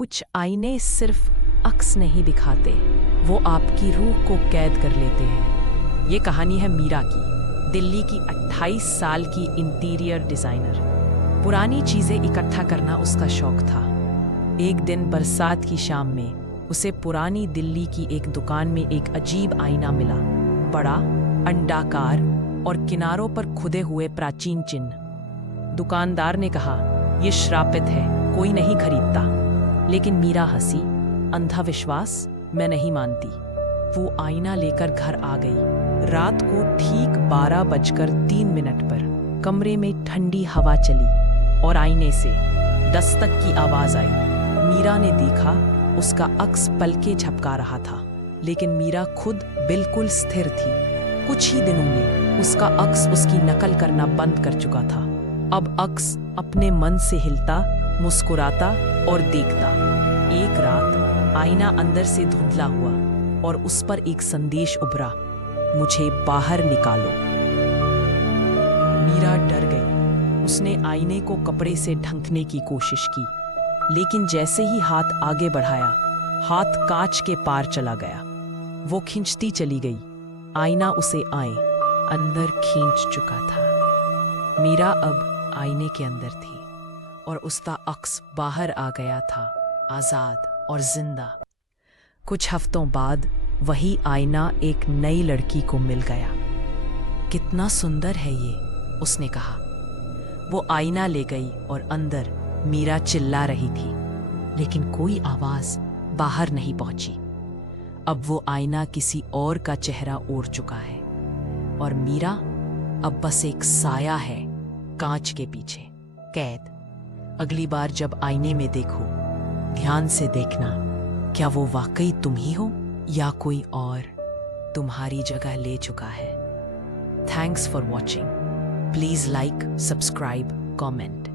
कुछ आईने सिर्फ अक्स नहीं दिखाते, वो आपकी रूह को कैद कर लेते हैं। ये कहानी है मीरा की, दिल्ली की 28 साल की इंटीरियर डिजाइनर। पुरानी चीजें इकट्ठा करना उसका शौक था। एक दिन बरसात की शाम में उसे पुरानी दिल्ली की एक दुकान में एक अजीब आईना मिला। बड़ा, अंडाकार और किनारों पर खुदे हुए प्राचीन चिन्ह। दुकानदार ने कहा, यह श्रापित है, कोई नहीं खरीदता। लेकिन मीरा हंसी, अंधा विश्वास, मैं नहीं मानती। वो आईना लेकर घर आ गई। रात को ठीक 12:03 पर कमरे में ठंडी हवा चली और आईने से दस्तक की आवाज आई। मीरा ने देखा, उसका अक्स पलके झपका रहा था, लेकिन मीरा खुद बिल्कुल स्थिर थी। कुछ ही दिनों में उसका अक्स उसकी नकल करना बंद कर चुका था। अब अक्स अपने मन से हिलता, मुस्कुराता और देखता। एक रात आईना अंदर से धुंधला हुआ और उस पर एक संदेश उभरा, मुझे बाहर निकालो। मीरा डर गई। उसने आईने को कपड़े से ढंकने की कोशिश की, लेकिन जैसे ही हाथ आगे बढ़ाया, हाथ कांच के पार चला गया। वो खींचती चली गई। आईना उसे अंदर खींच चुका था। मीरा अब आईने के अंदर थी और उसका अक्स बाहर आ गया था, आजाद और जिंदा। कुछ हफ्तों बाद वही आईना एक नई लड़की को मिल गया। कितना सुंदर है ये, उसने कहा। वो आईना ले गई और अंदर मीरा चिल्ला रही थी, लेकिन कोई आवाज बाहर नहीं पहुंची। अब वो आईना किसी और का चेहरा ओढ़ चुका है और मीरा अब बस एक साया है, कांच के पीछे कैद। अगली बार जब आईने में देखो, ध्यान से देखना, क्या वो वाकई तुम ही हो या कोई और तुम्हारी जगह ले चुका है। Thanks for watching. Please like, subscribe, comment.